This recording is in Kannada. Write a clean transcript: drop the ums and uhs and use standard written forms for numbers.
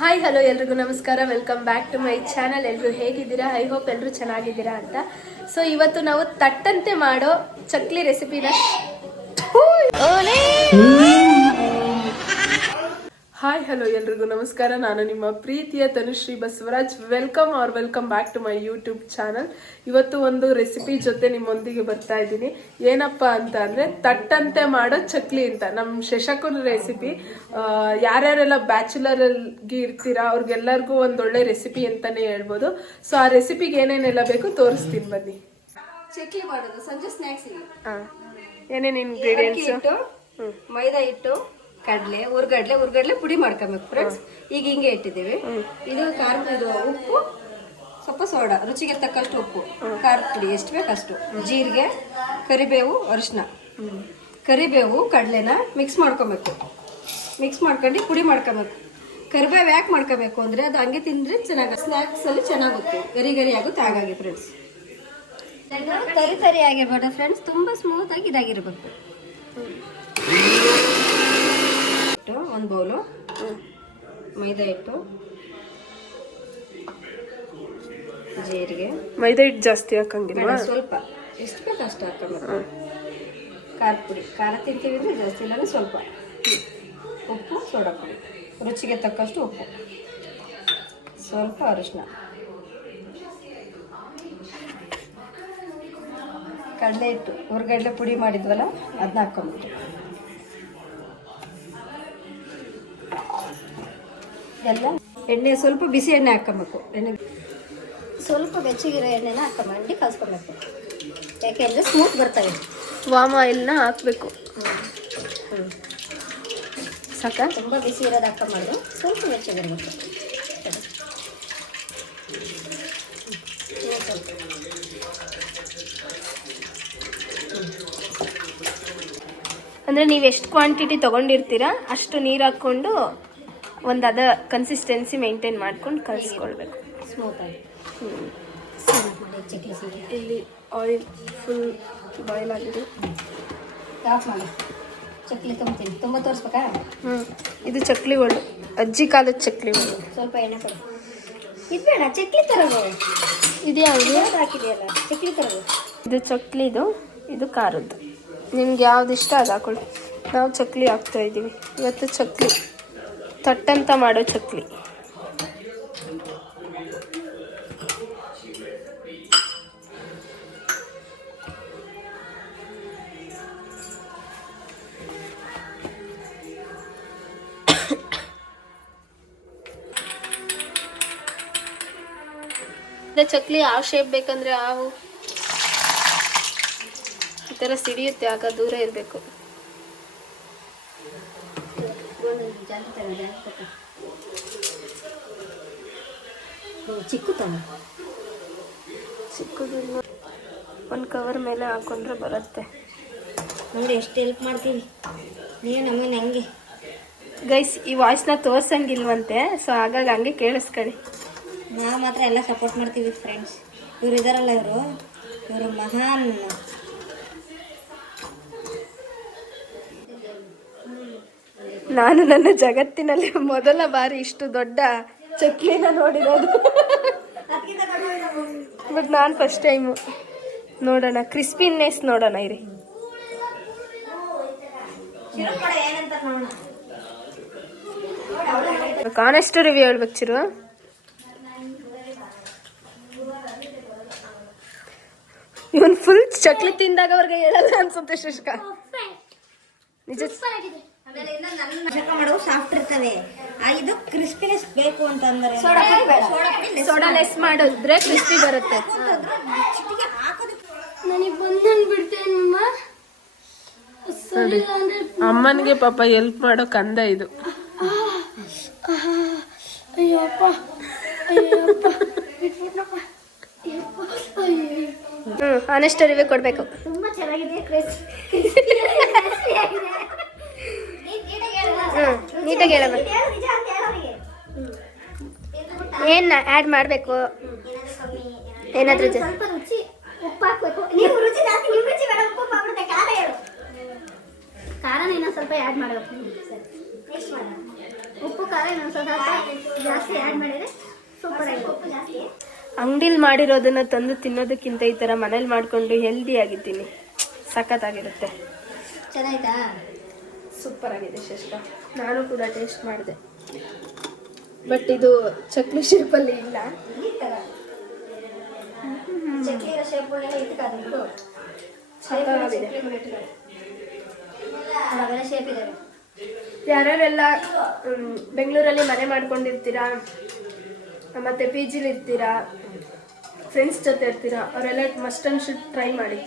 ಹಾಯ್ ಹಲೋ ಎಲ್ರಿಗೂ ನಮಸ್ಕಾರ. Welcome back to my channel. ಎಲ್ಲರೂ ಹೇಗಿದ್ದೀರಾ? ಐ ಹೋಪ್ ಎಲ್ಲರೂ ಚೆನ್ನಾಗಿದ್ದೀರಾ ಅಂತ. ಸೊ ಇವತ್ತು ನಾವು ತಟ್ಟಂತೆ ಮಾಡೋ ಚಕ್ಲಿ ರೆಸಿಪಿನ ಹಾಯ್ ಹಲೋ ಎಲ್ರಿಗೂ ನಮಸ್ಕಾರ. ನಾನು ನಿಮ್ಮ ಪ್ರೀತಿಯ Tanushree Basavaraj. Welcome back to my YouTube channel. ಇವತ್ತು ಒಂದು ರೆಸಿಪಿ ಜೊತೆ ನಿಮ್ಮೊಂದಿಗೆ ಬರ್ತಾ ಇದ್ದೀನಿ. ಏನಪ್ಪ ಅಂತ ಅಂದರೆ ತಟ್ಟಂತೆ ಮಾಡೋ ಚಕ್ಲಿ ಅಂತ ನಮ್ಮ ಶಶಕುನ್ ರೆಸಿಪಿ. ಯಾರ್ಯಾರೆಲ್ಲ ಬ್ಯಾಚುಲರ್ಗೆ ಇರ್ತೀರಾ ಅವ್ರಿಗೆಲ್ಲರಿಗೂ ಒಂದೊಳ್ಳೆ ರೆಸಿಪಿ ಅಂತಲೇ ಹೇಳ್ಬೋದು. ಸೊ ಆ ರೆಸಿಪಿಗೆ ಏನೇನೆಲ್ಲ ಬೇಕು ತೋರಿಸ್ತೀನಿ ಬನ್ನಿ. ಚಕ್ಲಿ ಮಾಡೋದು ಸಂಜೆ ಸ್ನ್ಯಾಕ್ಸ್. ಏನೇನು ಇಂಗ್ರೀಡಿಯೆಂಟ್ಸ್? ಮೈದಾ ಹಿಟ್ಟು, ಕಡಲೆ, ಉರ್ಗಡ್ಲೆ ಪುಡಿ ಮಾಡ್ಕೊಬೇಕು ಫ್ರೆಂಡ್ಸ್. ಈಗ ಹಿಂಗೆ ಇಟ್ಟಿದ್ದೀವಿ. ಇದು ಇದು ಉಪ್ಪು, ಸ್ವಲ್ಪ ಸೋಡಾ, ರುಚಿಗೆ ತಕ್ಕಷ್ಟು ಉಪ್ಪು, ಖಾರದ ಪುಡಿ ಎಷ್ಟು ಬೇಕಷ್ಟು, ಜೀರಿಗೆ, ಕರಿಬೇವು, ಅರಿಶಿನ. ಕರಿಬೇವು ಕಡಲೆನ ಮಿಕ್ಸ್ ಮಾಡ್ಕೊಬೇಕು. ಮಿಕ್ಸ್ ಮಾಡ್ಕೊಂಡು ಪುಡಿ ಮಾಡ್ಕೊಬೇಕು. ಕರಿಬೇವು ಯಾಕೆ ಮಾಡ್ಕೋಬೇಕು ಅಂದರೆ ಅದು ಹಂಗೆ ತಿಂದರೆ ಚೆನ್ನಾಗಿ ಸ್ನ್ಯಾಕ್ಸಲ್ಲಿ ಚೆನ್ನಾಗುತ್ತೆ. ಗರಿ ಆಗುತ್ತೆ. ಹಾಗಾಗಿ ಫ್ರೆಂಡ್ಸ್ ತರಿ ಆಗಿರ್ಬೇಡ ಫ್ರೆಂಡ್ಸ್, ತುಂಬ ಸ್ಮೂತಾಗಿ ಇದಾಗಿರ್ಬೇಕು. ಒಂದು ಬೌಲು ಮೈದಾ ಹಿಟ್ಟು, ಜೀರಿಗೆ. ಮೈದಾ ಹಿಟ್ಟು ಜಾಸ್ತಿ ಹಾಕಂಗಿಲ್ಲ, ಸ್ವಲ್ಪ ಎಷ್ಟು ಬೇಕು ಅಷ್ಟು ಹಾಕಬೇಕು. ಖಾರದ ಪುಡಿ, ಖಾರ ತಿಂತೀವಿ ಅಂದರೆ ಜಾಸ್ತಿ ಇಲ್ಲ, ಸ್ವಲ್ಪ. ಉಪ್ಪು, ಸೋಡಾ ಪುಡಿ, ರುಚಿಗೆ ತಕ್ಕಷ್ಟು ಉಪ್ಪು, ಸ್ವಲ್ಪ ಅರಿಶಿನ, ಕಡಲೆ ಹಿಟ್ಟು, ಉರ್ಗಡ್ಲೆ ಪುಡಿ ಮಾಡಿದ್ವಲ್ಲ ಅದನ್ನ ಹಾಕ್ಕೊಂಬಿಟ್ಟು ಎಲ್ಲ ಎಣ್ಣೆ, ಸ್ವಲ್ಪ ಬಿಸಿ ಎಣ್ಣೆ ಹಾಕ್ಕೊಬೇಕು. ಎಣ್ಣೆ ಸ್ವಲ್ಪ ಬೆಚ್ಚಗಿರೋ ಎಣ್ಣೆನ ಹಾಕೊಂಬಂಡು ಕಲ್ಸ್ಕೊಬೇಕು. ಯಾಕೆಂದರೆ ಸ್ಮೂತ್ ಬರ್ತವೆ. ವಾಮ್ ಆಯಿಲ್ನ ಹಾಕಬೇಕು. ಸಾಕ? ತುಂಬ ಬಿಸಿ ಇರೋದು ಹಾಕೊಂಬಾರ್ದು, ಸ್ವಲ್ಪ ಬೆಚ್ಚಗಿರ್ಬೇಕು. ಅಂದರೆ ನೀವು ಎಷ್ಟು ಕ್ವಾಂಟಿಟಿ ತೊಗೊಂಡಿರ್ತೀರಾ ಅಷ್ಟು ನೀರು ಹಾಕ್ಕೊಂಡು ಒಂದು ಅದ ಕನ್ಸಿಸ್ಟೆನ್ಸಿ ಮೇಂಟೈನ್ ಮಾಡ್ಕೊಂಡು ಕಲಿಸ್ಕೊಳ್ಬೇಕು ಸ್ಮೂತಾಗಿ. ಇಲ್ಲಿ ಆಯಿಲ್ ಫುಲ್ ಬಾಯ್ಲ್ ಆಗಿದೆ. ಆಫ್ ಮಾಡಿ. ಚಕ್ಲಿ ತುಂಬ್ತೀನಿ. ತುಂಬ ತೋರಿಸ್ಬೇಕಾ? ಇದು ಚಕ್ಲಿಗಳು, ಅಜ್ಜಿ ಕಾಲದ ಚಕ್ಲಿಗಳು. ಸ್ವಲ್ಪ ಎಣ್ಣೆ ಕೊಡು. ಇದು ಬೇಡ, ಚಕ್ಲಿ ತರದು ಇದ್ಯಾವುದು ಹಾಕಿದೆಯಲ್ಲ, ಚಕ್ಲಿ ತರದು. ಇದು ಚಕ್ಲಿದು, ಇದು ಖಾರದ್ದು. ನಿಮ್ಗೆ ಯಾವ್ದು ಇಷ್ಟ ಅದು ಹಾಕೊಳ್ಳಿ. ನಾವು ಚಕ್ಲಿ ಹಾಕ್ತಾ ಇದ್ದೀವಿ ಇವತ್ತು. ಚಕ್ಲಿ ತಟ್ಟಂತ ಮಾಡೋ ಚಕ್ಲಿ. ಚಕ್ಲಿ ಯಾವ ಶೇಪ್ ಬೇಕಂದ್ರೆ ಹಾವು ಈ ಥರ ಸಿಡಿಯುತ್ತೆ, ಆಗ ದೂರ ಇರಬೇಕು. ಚಿಕ್ಕದು ಒಂದು ಕವರ್ ಮೇಲೆ ಹಾಕೊಂಡ್ರೆ ಬರುತ್ತೆ ನೋಡಿ. ಎಷ್ಟು ಹೆಲ್ಪ್ ಮಾಡ್ತೀವಿ ನೀವು ನಮ್ಮನ್ನ. ಹಂಗೆ ಗೈಸ್, ಈ ವಾಯ್ಸ್ನ ತೋರ್ಸಂಗಿಲ್ವಂತೆ, ಸೊ ಹಾಗಾಗಿ ಹಂಗೆ ಕೇಳಿಸ್ಕೊಳ್ಳಿ. ನಾವು ಮಾತ್ರ ಎಲ್ಲ ಸಪೋರ್ಟ್ ಮಾಡ್ತೀವಿ ಫ್ರೆಂಡ್ಸ್. ಇವ್ರು ಇದಾರಲ್ಲ, ಇವರು ಮಹಾನ್. ನಾನು ನನ್ನ ಜಗತ್ತಿನಲ್ಲಿ ಮೊದಲ ಬಾರಿ ಇಷ್ಟು ದೊಡ್ಡ ಚಕ್ಲಿನ ನೋಡಿರೋದು. ಬಟ್ ನಾನು ಫಸ್ಟ್ ಟೈಮು. ನೋಡೋಣ, ಕ್ರಿಸ್ಪಿನೆಸ್ ನೋಡೋಣ ಇರಿ. ಆನೆಸ್ಟ್ ರಿವ್ಯೂ ಹೇಳ್ಬೇಕು ಚಿರು. ಇವನ್ ಫುಲ್ ಚಕ್ಲಿ ತಿಂದಾಗ ಅವ್ರಿಗೆ ಹೇಳಲ್ಲ ಅನ್ಸುತ್ತೆ ಶುಷ್ಕ. ನಿಜ ಮಾಡೋದು ಸಾಫ್ಟ್ ಇರ್ತವೆ. ಇದು ಕ್ರಿಸ್ಪಿನೆಸ್ ಬೇಕು ಅಂತಂದ್ರೆ ಸೋಡಾ ಲೆಸ್ ಮಾಡಿದ್ರೆ ಕ್ರಿಸ್ಪಿ ಬರುತ್ತೆ. ನನಗೆ ಬಂದನ್ ಬಿಡ್ತೇನಮ್ಮ. ಅಮ್ಮನಿಗೆ ಪಾಪ ಹೆಲ್ಪ್ ಮಾಡೋ ಕಂದ ಇದು. ಅಯ್ಯಪ್ಪ ಆನೆಸ್ಟ್ ರಿವ್ಯೂ ಕೊಡ್ಬೇಕು. ತುಂಬಾ ಚೆನ್ನಾಗಿದೆ, ನೀಟಾಗಿ ಹೇಳಮ್ಮ. ಏನ್ ಆ್ಯಡ್ ಮಾಡಬೇಕು? ಏನಾದ್ರೂ ಸ್ವಲ್ಪ ರುಚಿ ಉಪ್ಪು ಹಾಕ್ಬೇಕು. ನೀವು ರುಚಿ ಜಾಸ್ತಿ, ನಿಮ್ಮ ರುಚಿ ಬೇಡ, ಉಪ್ಪು ಹಾಕ್ಬಿಡುತ್ತೆ. ಖಾರ ಹೇಳು. ಖಾರನ ಇನ್ನೊಂದು ಸ್ವಲ್ಪ ಆ್ಯಡ್ ಮಾಡಬೇಕು. ನೆಕ್ಸ್ಟ್ ಮಾಡೋಣ. ಉಪ್ಪು ಖಾರ ಇನ್ನೊಂದು ಸ್ವಲ್ಪ ಅಂಗಡಿಲಿ ಮಾಡಿರೋದನ್ನ ತಂದು ತಿನ್ನೋದಕ್ಕಿಂತ ಈ ಥರ ಮನೇಲಿ ಮಾಡಿಕೊಂಡು ಹೆಲ್ದಿ ಆಗಿದ್ದೀನಿ. ಸಖತ್ತಾಗಿರುತ್ತೆ. ಚೆನ್ನಾಯ್ತಾ? ಸೂಪರ್ ಆಗಿದೆ ಶೇಷಕ. ನಾನು ಕೂಡ ಟೇಸ್ಟ್ ಮಾಡಿದೆ, ಬಟ್ ಇದು ಚಕ್ಲಿ ಶೇಪಲ್ಲಿ ಇಲ್ಲ. ಚಕ್ಲಿ ಶೇಪ್ಗಳನ್ನೆಲ್ಲ ಇಟ್ಕಾದ್ರು ಸಖತ್ತಾಗಿದೆ. ಅವೆಲ್ಲ ಶೇಪ್ ಇದಾವೆ. ಯಾರ್ಯಾರೆಲ್ಲ ಬೆಂಗಳೂರಲ್ಲಿ ಮನೆ ಮಾಡ್ಕೊಂಡಿರ್ತೀರಾ, ಮತ್ತೆ ಪಿ ಜಿಲಿ ಇರ್ತೀರಾ, ಫ್ರೆಂಡ್ಸ್ ಜೊತೆ ಇರ್ತೀರಾ, ಅವರೆಲ್ಲ ಮಸ್ಟ್ ಅಂಡ್ ಶುಡ್ ಟ್ರೈ ಮಾಡಿ.